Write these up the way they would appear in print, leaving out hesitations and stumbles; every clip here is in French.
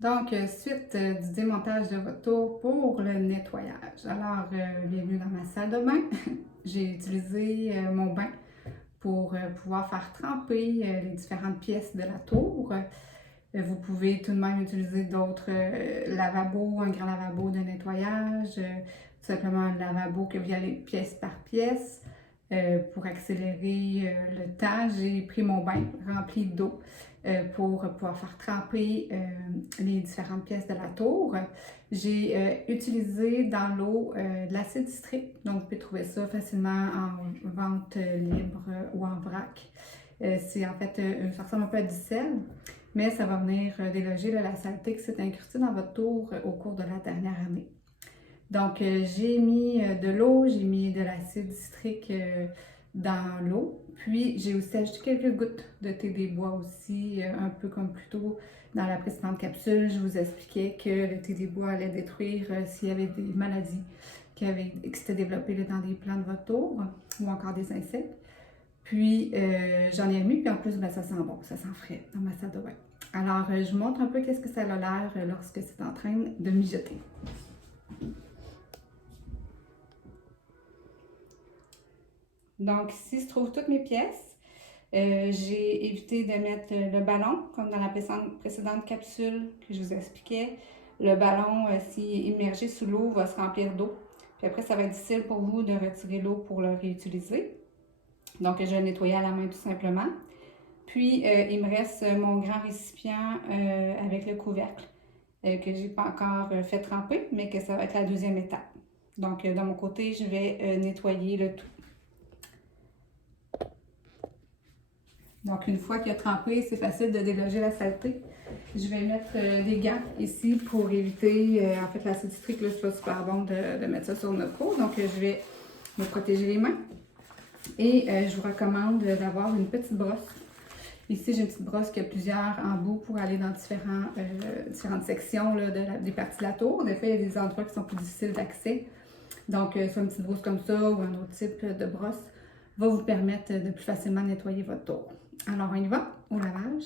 Donc, suite du démontage de votre tour pour le nettoyage. Alors, bienvenue dans ma salle de bain. J'ai utilisé mon bain pour pouvoir faire tremper les différentes pièces de la tour. Vous pouvez tout de même utiliser d'autres lavabos, un grand lavabo de nettoyage, tout simplement un lavabo que vous y allez pièce par pièce. Pour accélérer le temps, j'ai pris mon bain rempli d'eau pour pouvoir faire tremper les différentes pièces de la tour. J'ai utilisé dans l'eau de l'acide citrique, donc vous pouvez trouver ça facilement en vente libre ou en vrac. C'est en fait, ça ressemble un peu à du sel, mais ça va venir déloger la saleté qui s'est incrustée dans votre tour au cours de la dernière année. Donc, j'ai mis de l'eau, j'ai mis de l'acide citrique dans l'eau. Puis, j'ai aussi ajouté quelques gouttes de thé des bois aussi, un peu comme plus tôt dans la précédente capsule. Je vous expliquais que le thé des bois allait détruire s'il y avait des maladies qui s'étaient développées dans des plants de votre tour ou encore des insectes. Puis, j'en ai mis, puis en plus, ben, ça sent bon, ça sent frais dans ma salle de bain. Alors, je vous montre un peu qu'est-ce que ça a l'air lorsque c'est en train de mijoter. Donc, ici se trouvent toutes mes pièces. J'ai évité de mettre le ballon, comme dans la précédente capsule que je vous expliquais. Le ballon, s'il est immergé sous l'eau, va se remplir d'eau. Puis après, ça va être difficile pour vous de retirer l'eau pour le réutiliser. Donc, je vais le nettoyer à la main tout simplement. Puis, il me reste mon grand récipient avec le couvercle que je n'ai pas encore fait tremper, mais que ça va être la deuxième étape. Donc, de mon côté, je vais nettoyer le tout. Donc, une fois qu'il a trempé, c'est facile de déloger la saleté. Je vais mettre des gants ici pour éviter, en fait, l'acide citrique, là, c'est pas super bon de mettre ça sur notre peau. Donc, je vais me protéger les mains. Et je vous recommande d'avoir une petite brosse. Ici, j'ai une petite brosse qui a plusieurs embouts pour aller dans différentes sections là, des parties de la tour. Des fois, il y a des endroits qui sont plus difficiles d'accès. Donc, soit une petite brosse comme ça ou un autre type de brosse va vous permettre de plus facilement nettoyer votre tour. Alors, on y va au lavage.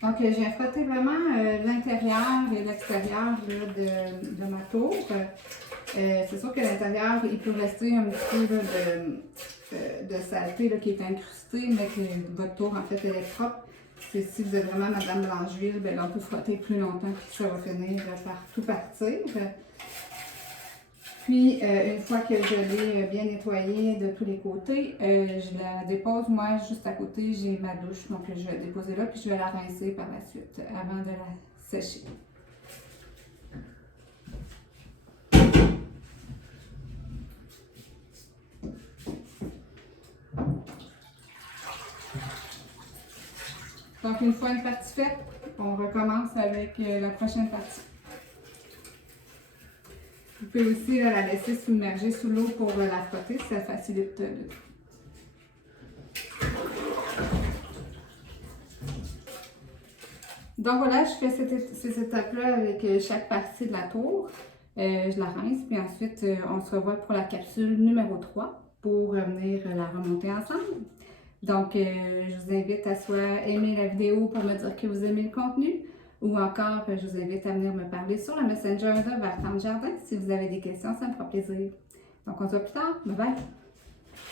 Donc, je viens frotter vraiment l'intérieur et l'extérieur de ma tour. C'est sûr que l'intérieur, il peut rester un petit peu là, de saleté là, qui est incrustée, mais que votre tour, en fait, elle est propre. Si vous êtes vraiment Madame Blancheville, ben, on peut frotter plus longtemps puis ça va finir par tout partir. Puis, une fois que je l'ai bien nettoyée de tous les côtés, je la dépose. Moi, juste à côté, j'ai ma douche. Donc, je vais la déposer là, puis je vais la rincer par la suite avant de la sécher. Donc, une fois une partie faite, on recommence avec la prochaine partie. Vous pouvez aussi la laisser submerger sous l'eau pour la frotter, ça facilite le tout. Donc voilà, je fais ces étapes-là avec chaque partie de la tour. Je la rince, puis ensuite on se revoit pour la capsule numéro 3 pour venir la remonter ensemble. Donc, je vous invite à soit aimer la vidéo pour me dire que vous aimez le contenu, ou encore, je vous invite à venir me parler sur le Messenger de Vers Tendre Jardin. Si vous avez des questions, ça me fera plaisir. Donc, on se voit plus tard. Bye bye!